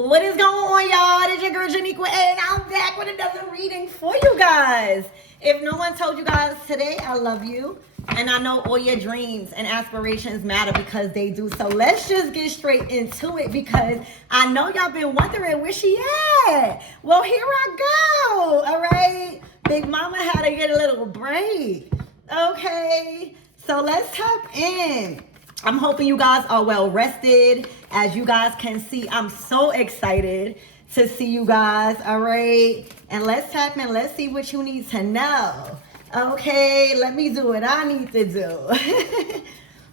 What is going on, y'all? It's your girl Janiqua, and I'm back with another reading for you guys. If no one told you guys today, I love you. And I know all your dreams and aspirations matter because they do. So let's just get straight into it because I know y'all been wondering where she at. Well, here I go. All right. Big Mama had to get a little break. Okay. So let's tap in. I'm hoping you guys are well rested. As you guys can see, I'm so excited to see you guys. All right. And let's tap in. Let's see what you need to know. Okay, let me do what I need to do.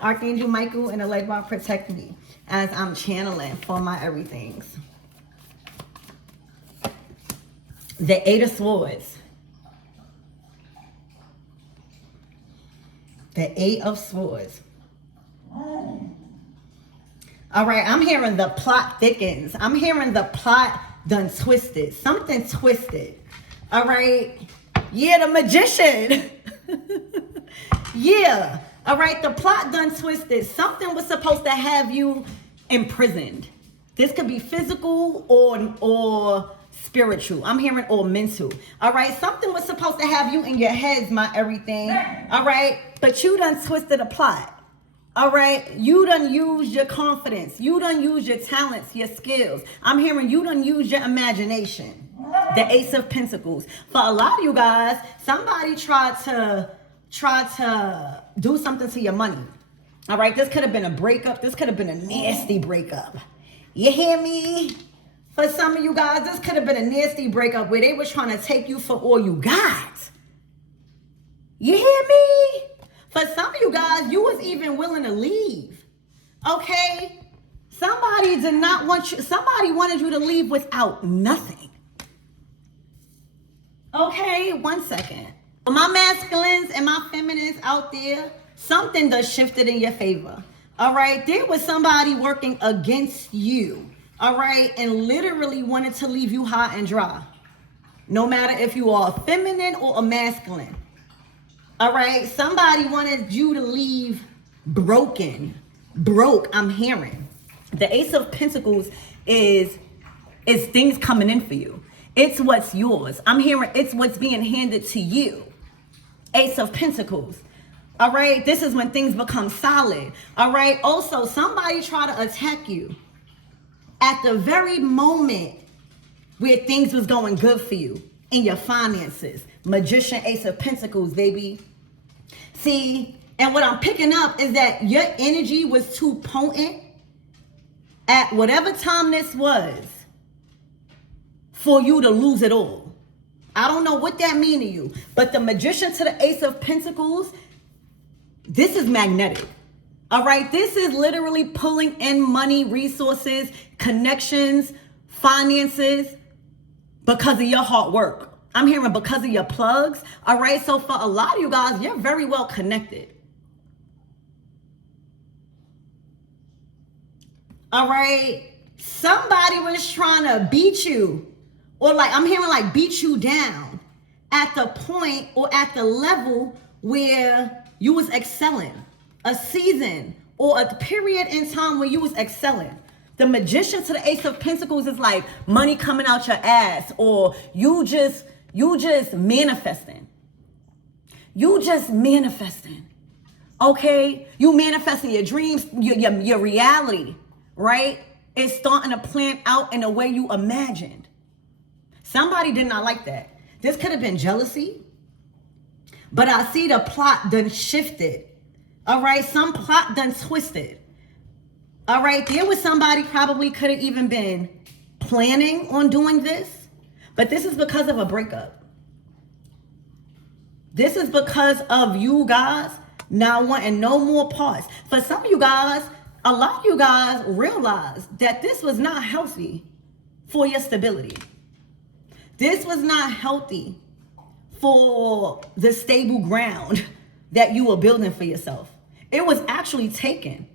Archangel Michael and the light bar protect me as I'm channeling for my everythings. The Eight of Swords. The Eight of Swords. All right, I'm hearing the plot thickens. I'm hearing the plot done twisted. Something twisted. All right. Yeah, the Magician. Yeah. All right, the plot done twisted. Something was supposed to have you imprisoned. This could be physical or spiritual. I'm hearing or mental. All right, something was supposed to have you in your heads, my everything. All right, but you done twisted a plot. All right, you done used your confidence. You done used your talents, your skills. I'm hearing you done used your imagination. The Ace of Pentacles. For a lot of you guys, somebody tried to do something to your money. All right, this could have been a breakup. This could have been a nasty breakup. You hear me? For some of you guys, this could have been a nasty breakup where they were trying to take you for all you got. You hear me? For some of you guys, you was even willing to leave. Okay? Somebody did not want you. Somebody wanted you to leave without nothing. Okay, 1 second. For my masculines and my feminines out there, something does shifted in your favor. All right, there was somebody working against you. All right, and literally wanted to leave you high and dry. No matter if you are a feminine or a masculine. All right, somebody wanted you to leave broken. Broke, I'm hearing. The Ace of Pentacles is things coming in for you. It's what's yours. I'm hearing it's what's being handed to you. Ace of Pentacles. All right. This is when things become solid. All right. Also, somebody try to attack you at the very moment where things was going good for you in your finances. Magician, Ace of Pentacles, baby. See, and what I'm picking up is that your energy was too potent at whatever time this was for you to lose it all. I don't know what that means to you, but the Magician to the Ace of Pentacles, this is magnetic. All right, this is literally pulling in money, resources, connections, finances because of your hard work. I'm hearing because of your plugs. All right, so for a lot of you guys, you're very well connected. All right, somebody was trying to beat you. Or like, I'm hearing like beat you down at the point or at the level where you was excelling. A season or a period in time where you was excelling. The Magician to the Ace of Pentacles is like money coming out your ass, or you just manifesting. You just manifesting. Okay? You manifesting your dreams, your reality, right? It's starting to plan out in the way you imagined. Somebody did not like that. This could have been jealousy. But I see the plot done shifted. All right. Some plot done twisted. All right. There was somebody probably could have even been planning on doing this. But this is because of a breakup. This is because of you guys not wanting no more parts. For some of you guys, a lot of you guys realize that this was not healthy for your stability. This was not healthy for the stable ground that you were building for yourself. It was actually taken.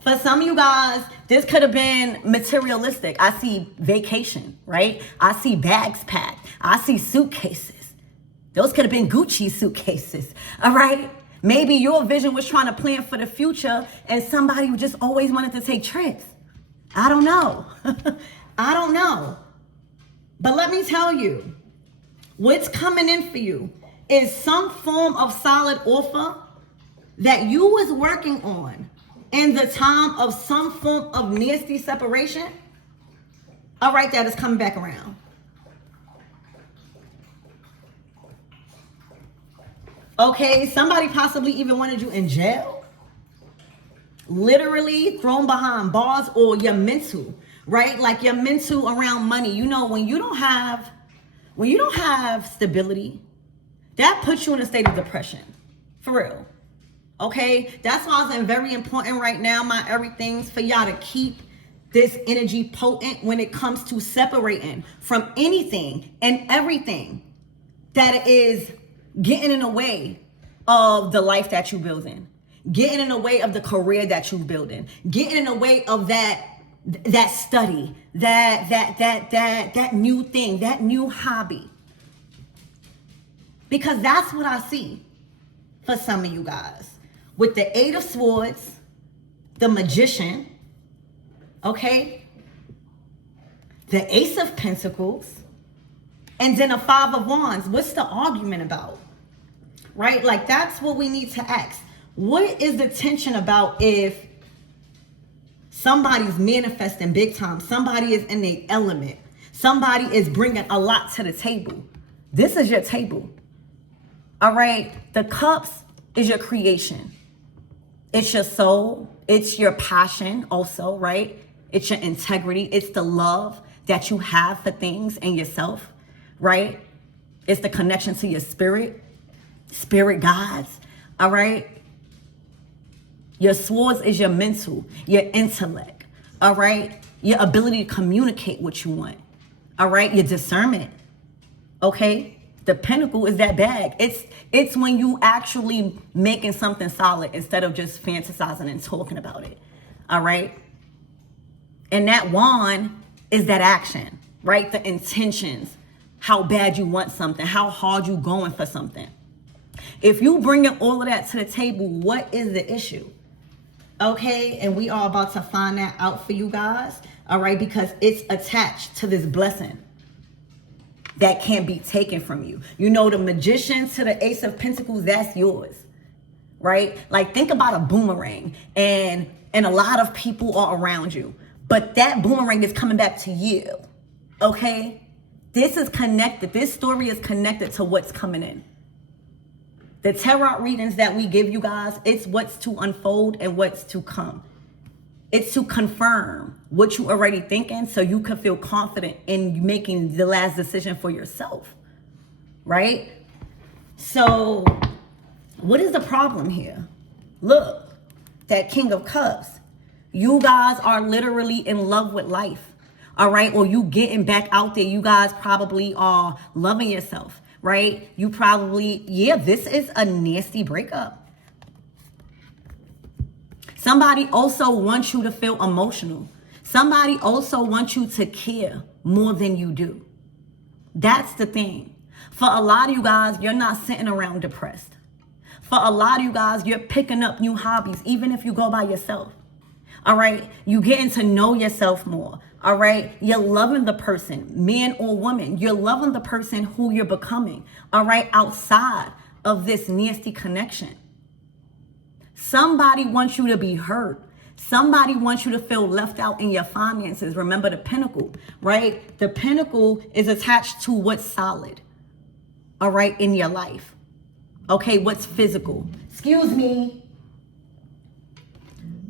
For some of you guys, this could have been materialistic. I see vacation, right? I see bags packed. I see suitcases. Those could have been Gucci suitcases, all right? Maybe your vision was trying to plan for the future and somebody just always wanted to take trips. I don't know. I don't know. But let me tell you, what's coming in for you is some form of solid offer that you was working on in the time of some form of nasty separation. All right, that is coming back around. Okay, somebody possibly even wanted you in jail. Literally thrown behind bars, or your mental, right? Like your mental around money. You know, when you don't have stability, that puts you in a state of depression. For real. Okay? That's why it's very important right now, my everythings, for y'all to keep this energy potent when it comes to separating from anything and everything that is getting in the way of the life that you're building, getting in the way of the career that you're building, getting in the way of that study, that new thing, that new hobby. Because that's what I see for some of you guys. With the Eight of Swords, the Magician, okay, the Ace of Pentacles, and then a Five of Wands. What's the argument about? Right? Like, that's what we need to ask. What is the tension about if somebody's manifesting big time? Somebody is in the element. Somebody is bringing a lot to the table. This is your table. All right? The Cups is your creation. It's your soul. It's your passion also, right? It's your integrity. It's the love that you have for things and yourself, right? It's the connection to your spirit guides, all right? Your swords is your mental, your intellect, all right? Your ability to communicate what you want, all right? Your discernment, okay? The Pentacle is that bag. It's when you actually making something solid instead of just fantasizing and talking about it, all right? And that Wand is that action, right? The intentions, how bad you want something, how hard you going for something. If you bringing all of that to the table, what is the issue? Okay, and we are about to find that out for you guys, all right? Because it's attached to this blessing that can't be taken from you. You know, the Magician to the Ace of Pentacles, that's yours, right? Like, think about a boomerang, and a lot of people are around you, but that boomerang is coming back to you, okay? This is connected. This story is connected to what's coming in. The tarot readings that we give you guys, it's what's to unfold and what's to come. It's to confirm what you already thinking so you can feel confident in making the last decision for yourself, right? So what is the problem here? Look, that King of Cups. You guys are literally in love with life, all right? Or you getting back out there. You guys probably are loving yourself, right? You probably, yeah, this is a nasty breakup. Somebody also wants you to feel emotional. Somebody also wants you to care more than you do. That's the thing. For a lot of you guys, you're not sitting around depressed. For a lot of you guys, you're picking up new hobbies, even if you go by yourself. All right? You getting to know yourself more. All right? You're loving the person, man or woman. You're loving the person who you're becoming. All right? Outside of this nasty connection. Somebody wants you to be hurt. Somebody wants you to feel left out in your finances. Remember the Pentacle, right? The Pentacle is attached to what's solid, all right, in your life. Okay, what's physical. Excuse me.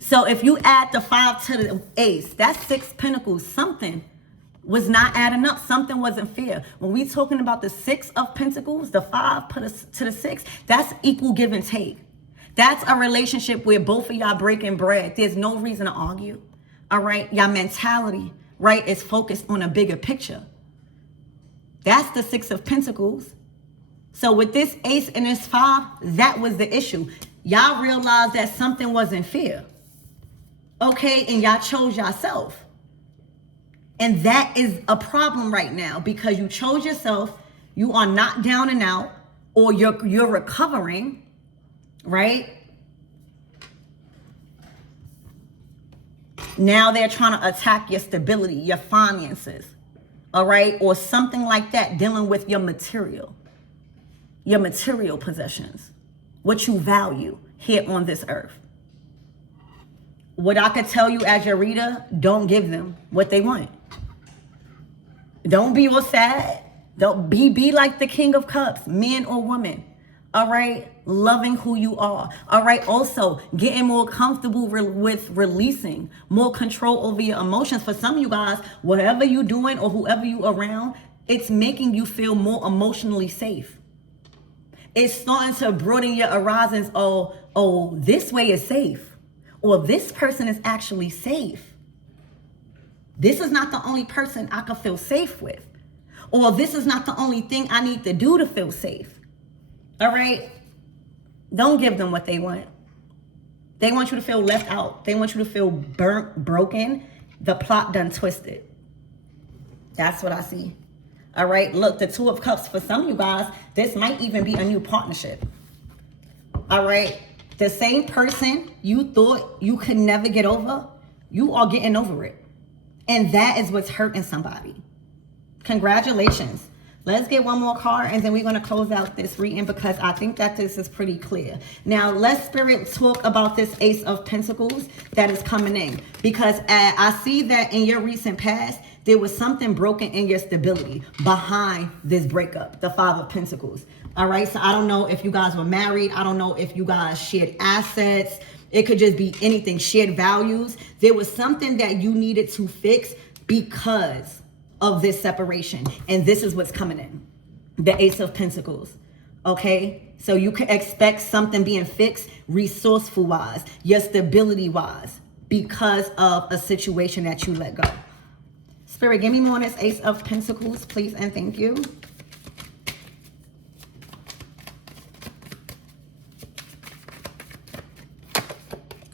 So if you add the 5 to the Ace, that's 6 Pentacles. Something was not adding up. Something wasn't fair. When we talking about the 6 of Pentacles, the 5 put to the 6, that's equal give and take. That's a relationship where both of y'all breaking bread. There's no reason to argue. All right. Y'all mentality, right, is focused on a bigger picture. That's the 6 of Pentacles. So with this Ace and this 5, that was the issue. Y'all realized that something wasn't fair. Okay. And y'all chose yourself. And that is a problem right now because you chose yourself. You are not down and out, or you're recovering. Right? Now they're trying to attack your stability, your finances, all right? Or something like that, dealing with your material possessions, what you value here on this earth. What I could tell you as your reader, don't give them what they want. Don't be all sad. Don't be like the King of Cups, man or woman. All right, loving who you are. All right, also getting more comfortable with releasing, more control over your emotions. For some of you guys, whatever you're doing or whoever you around, it's making you feel more emotionally safe. It's starting to broaden your horizons. Oh, this way is safe. Or this person is actually safe. This is not the only person I can feel safe with. Or this is not the only thing I need to do to feel safe. All right? Don't give them what they want. They want you to feel left out. They want you to feel burnt, broken. The plot done twisted. That's what I see. All right? Look, the Two of Cups, for some of you guys, this might even be a new partnership. All right? The same person you thought you could never get over, you are getting over it. And that is what's hurting somebody. Congratulations. Let's get one more card and then we're going to close out this reading because I think that this is pretty clear. Now, let Spirit talk about this Ace of Pentacles that is coming in. Because I see that in your recent past, there was something broken in your stability behind this breakup, the Five of Pentacles. All right, so I don't know if you guys were married. I don't know if you guys shared assets. It could just be anything, shared values. There was something that you needed to fix because of this separation. And this is what's coming in. The Ace of Pentacles. Okay? So you can expect something being fixed resourceful wise, your stability wise, because of a situation that you let go. Spirit, give me more on this Ace of Pentacles, please, and thank you.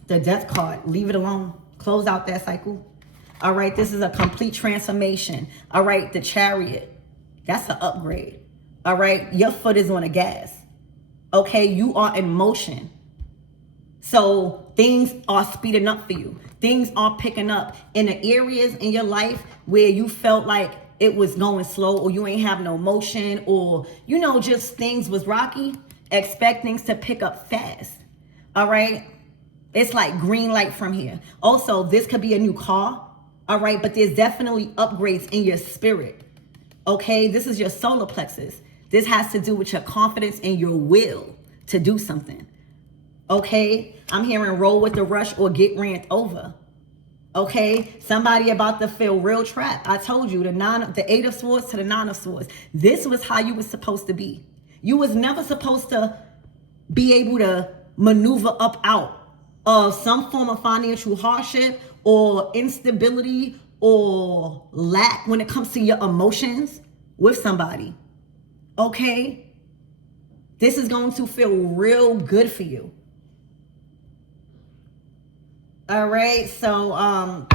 The Death card, leave it alone. Close out that cycle. All right, this is a complete transformation. All right, the Chariot, that's an upgrade. All right, your foot is on the gas. Okay, you are in motion. So things are speeding up for you. Things are picking up in the areas in your life where you felt like it was going slow or you ain't have no motion or, you know, just things was rocky. Expect things to pick up fast. All right. It's like green light from here. Also, this could be a new car. All right. But there's definitely upgrades in your spirit. Okay. This is your solar plexus. This has to do with your confidence and your will to do something. Okay. I'm hearing roll with the rush or get ran over. Okay. Somebody about to feel real trapped. I told you the Eight of Swords to the Nine of Swords. This was how you were supposed to be. You was never supposed to be able to maneuver up out of some form of financial hardship or instability or lack when it comes to your emotions with somebody. Okay? This is going to feel real good for you. All right, so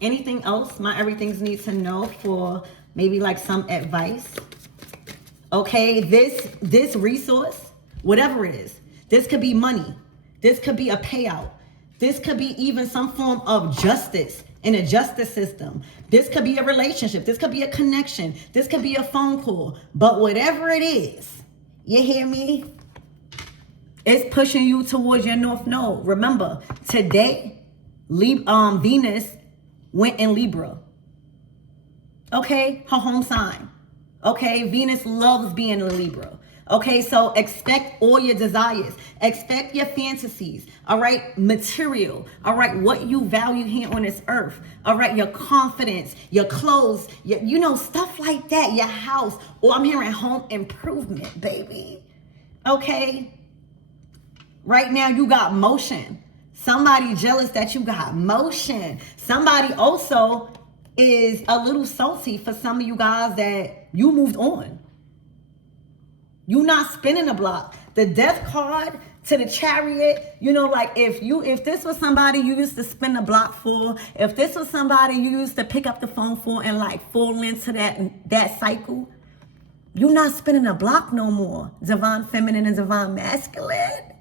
anything else my everything's needs to know for maybe like some advice? Okay, this resource, whatever it is, this could be money. This could be a payout. This could be even some form of justice in a justice system. This could be a relationship. This could be a connection. This could be a phone call. But whatever it is, you hear me? It's pushing you towards your North Node. Remember, today, Venus went in Libra. Okay, her home sign. Okay, Venus loves being in Libra. Okay, so expect all your desires. Expect your fantasies. All right, material. All right, what you value here on this earth. All right, your confidence, your clothes, you know, stuff like that. Your house. Or I'm hearing home improvement, baby. Okay. Right now you got motion. Somebody jealous that you got motion. Somebody also is a little salty for some of you guys that you moved on. You not spinning the block. The Death card to the Chariot, you know, like if this was somebody you used to spin the block for, if this was somebody you used to pick up the phone for and like fall into that cycle, you not spinning the block no more. Divine Feminine and Divine Masculine.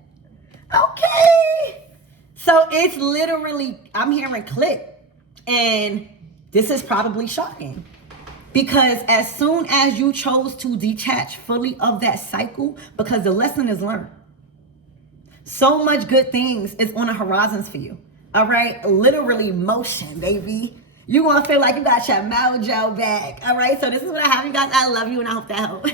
Okay. So it's literally, I'm hearing click. And this is probably shocking, because as soon as you chose to detach fully of that cycle, because the lesson is learned, so much good things is on the horizons for you. All right, literally motion, baby. You're gonna feel like you got your mojo back. All right, so this is what I have, you guys. I love you, and I hope that helps.